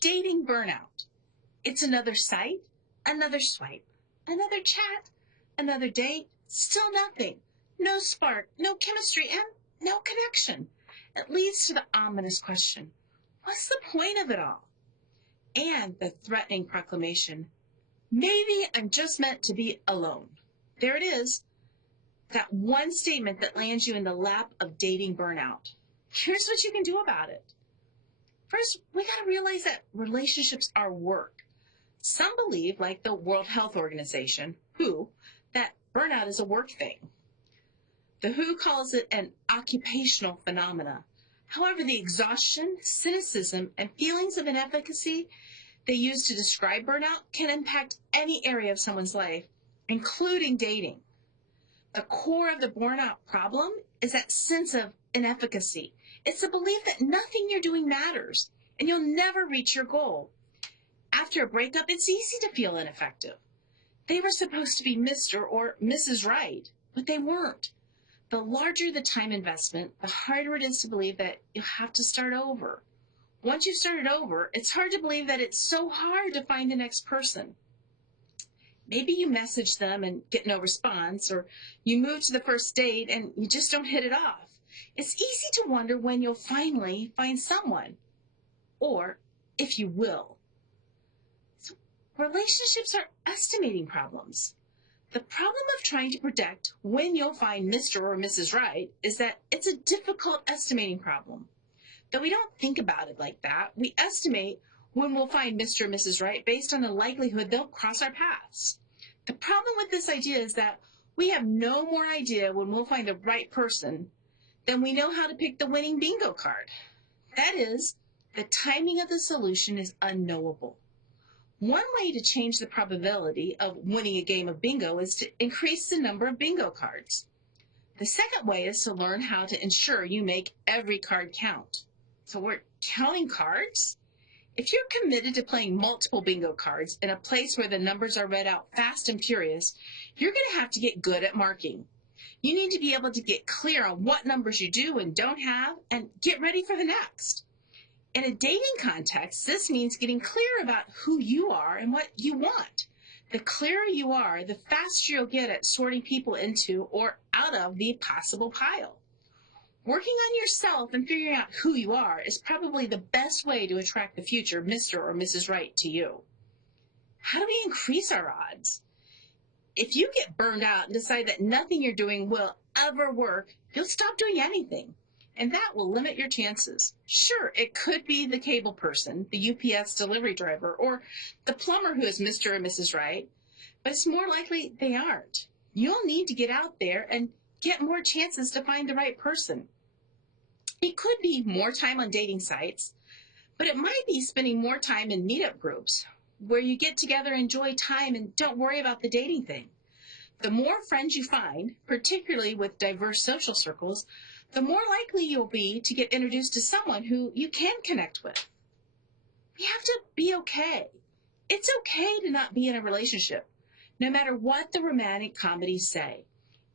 Dating burnout. It's another site, another swipe, another chat, another date, still nothing. No spark, no chemistry, and no connection. It leads to the ominous question, what's the point of it all? And the threatening proclamation, maybe I'm just meant to be alone. There it is. That one statement that lands you in the lap of dating burnout. Here's what you can do about it. First, we got to realize that relationships are work. Some believe, like the World Health Organization, WHO, that burnout is a work thing. The WHO calls it an occupational phenomena. However, the exhaustion, cynicism, and feelings of inefficacy they use to describe burnout can impact any area of someone's life, including dating. The core of the burnout problem is that sense of inefficacy. It's the belief that nothing you're doing matters and you'll never reach your goal. After a breakup, it's easy to feel ineffective. They were supposed to be Mr. or Mrs. Right, but they weren't. The larger the time investment, the harder it is to believe that you'll have to start over. Once you've started over, it's hard to believe that it's so hard to find the next person. Maybe you message them and get no response, or you move to the first date and you just don't hit it off. It's easy to wonder when you'll finally find someone, or if you will. So, relationships are estimating problems. The problem of trying to predict when you'll find Mr. or Mrs. Right is that it's a difficult estimating problem. Though we don't think about it like that, we estimate when we'll find Mr. or Mrs. Right based on the likelihood they'll cross our paths. The problem with this idea is that we have no more idea when we'll find the right person than we know how to pick the winning bingo card. That is, the timing of the solution is unknowable. One way to change the probability of winning a game of bingo is to increase the number of bingo cards. The second way is to learn how to ensure you make every card count. So we're counting cards? If you're committed to playing multiple bingo cards in a place where the numbers are read out fast and furious, you're going to have to get good at marking. You need to be able to get clear on what numbers you do and don't have and get ready for the next. In a dating context, this means getting clear about who you are and what you want. The clearer you are, the faster you'll get at sorting people into or out of the possible pile. Working on yourself and figuring out who you are is probably the best way to attract the future Mr. or Mrs. Right to you. How do we increase our odds? If you get burned out and decide that nothing you're doing will ever work, you'll stop doing anything, and that will limit your chances. Sure, it could be the cable person, the UPS delivery driver, or the plumber who is Mr. or Mrs. Right, but it's more likely they aren't. You'll need to get out there and get more chances to find the right person. It could be more time on dating sites, but it might be spending more time in meetup groups where you get together, enjoy time, and don't worry about the dating thing. The more friends you find, particularly with diverse social circles, the more likely you'll be to get introduced to someone who you can connect with. We have to be okay. It's okay to not be in a relationship, no matter what the romantic comedies say.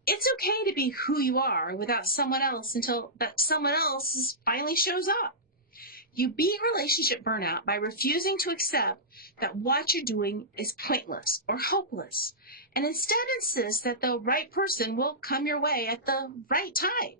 It's okay to be who you are without someone else until that someone else finally shows up. You beat relationship burnout by refusing to accept that what you're doing is pointless or hopeless, and instead insist that the right person will come your way at the right time.